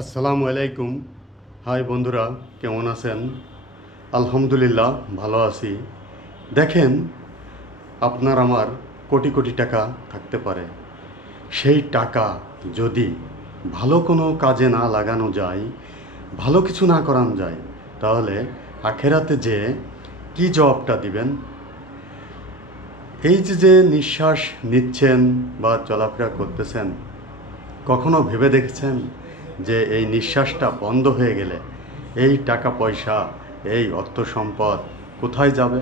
আসসালামু আলাইকুম। হাই বন্ধুরা, কেমন আছেন? আলহামদুলিল্লাহ, ভালো আছি। দেখেন, আপনার আমার কোটি কোটি টাকা থাকতে পারে। সেই টাকা যদি ভালো কোনো কাজে না লাগানো যায়, ভালো কিছু না করানো যায়, তাহলে আখেরাতে যে কি জবাবটা দিবেন? এই যে যে নিঃশ্বাস নিচ্ছেন বা চলাফেরা করতেছেন, কখনো ভেবে দেখেছেন? যে এই নিঃশ্বাসটা বন্ধ হয়ে গেলে, এই টাকা পয়সা, এই অর্থ সম্পদ কোথায় যাবে?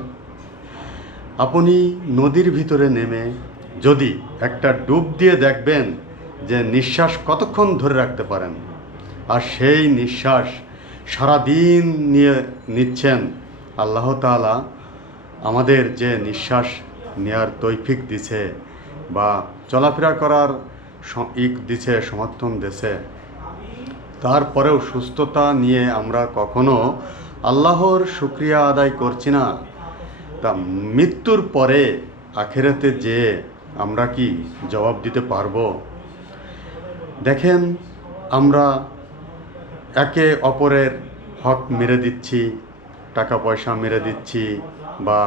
আপনি নদীর ভিতরে নেমে যদি একটা ডুব দিয়ে দেখবেন যে নিঃশ্বাস কতক্ষণ ধরে রাখতে পারেন, আর সেই নিঃশ্বাস সারাদিন নিয়ে নিচ্ছেন, আল্লাহ তাআলা আমাদের যে নিঃশ্বাস নেয়ার তৈফিক দিছে বা চলাফেরা করার ইক দিছে, সমর্থন দিছে তারপরেও সুস্থতা নিয়ে আমরা কখনো আল্লাহর শুক্রিয়া আদায় করছি না। তা মৃত্যুর পরে আখেরাতে যে আমরা কি জবাব দিতে পারব? দেখেন, আমরা একে অপরের হক মেরে দিচ্ছি টাকা পয়সা মেরে দিচ্ছি বা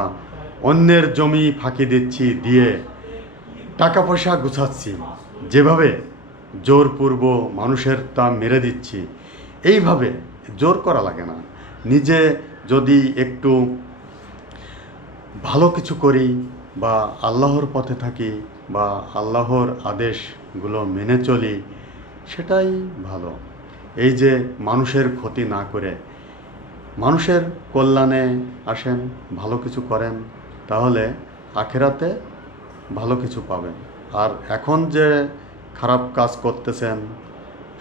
অন্যের জমি ফাঁকি দিচ্ছি, দিয়ে টাকা পয়সা গুছাচ্ছি। যেভাবে জোরপূর্ব মানুষের তা মেরে দিচ্ছি। এইভাবে জোর করা লাগে না। নিজে যদি একটু ভালো কিছু করি বা আল্লাহর পথে থাকি বা আল্লাহর আদেশগুলো মেনে চলি, সেটাই ভালো। এই যে মানুষের ক্ষতি না করে মানুষের কল্যাণে আসেন, ভালো কিছু করেন, তাহলে আখেরাতে ভালো কিছু পাবেন। আর এখন যে খারাপ কাজ করতেছেন।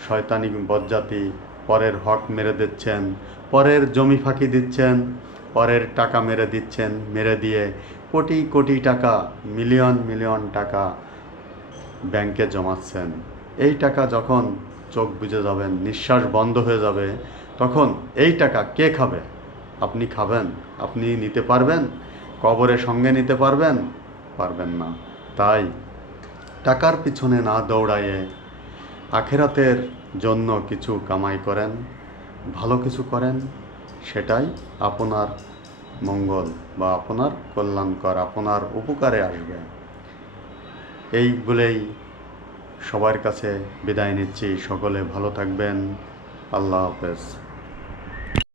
শয়তানি বজ্জাতি পরের হক মেরে দিচ্ছেন। পরের জমি ফাঁকি দিচ্ছেন। পরের টাকা মেরে দিচ্ছেন। মেরে দিয়ে কোটি কোটি টাকা, মিলিয়ন মিলিয়ন টাকা ব্যাংকে জমাচ্ছেন। এই টাকা যখন চোখ বুজে যাবেন নিঃশ্বাস বন্ধ হয়ে যাবে, তখন এই টাকা কে খাবে? আপনি খাবেন? আপনি নিতে পারবেন? কবরে সঙ্গে নিতে পারবেন? পারবেন না। তাই টাকার পিছনে না দৌড়াইয়ে আখেরাতের জন্য কিছু কামাই করেন, ভালো কিছু করেন, সেটাই আপনার মঙ্গল বা আপনার কল্যাণকর, আপনার উপকারে আসবে। এই বলেই সবার কাছে বিদায় নিচ্ছি। সকলে ভালো থাকবেন। আল্লাহ হাফেজ।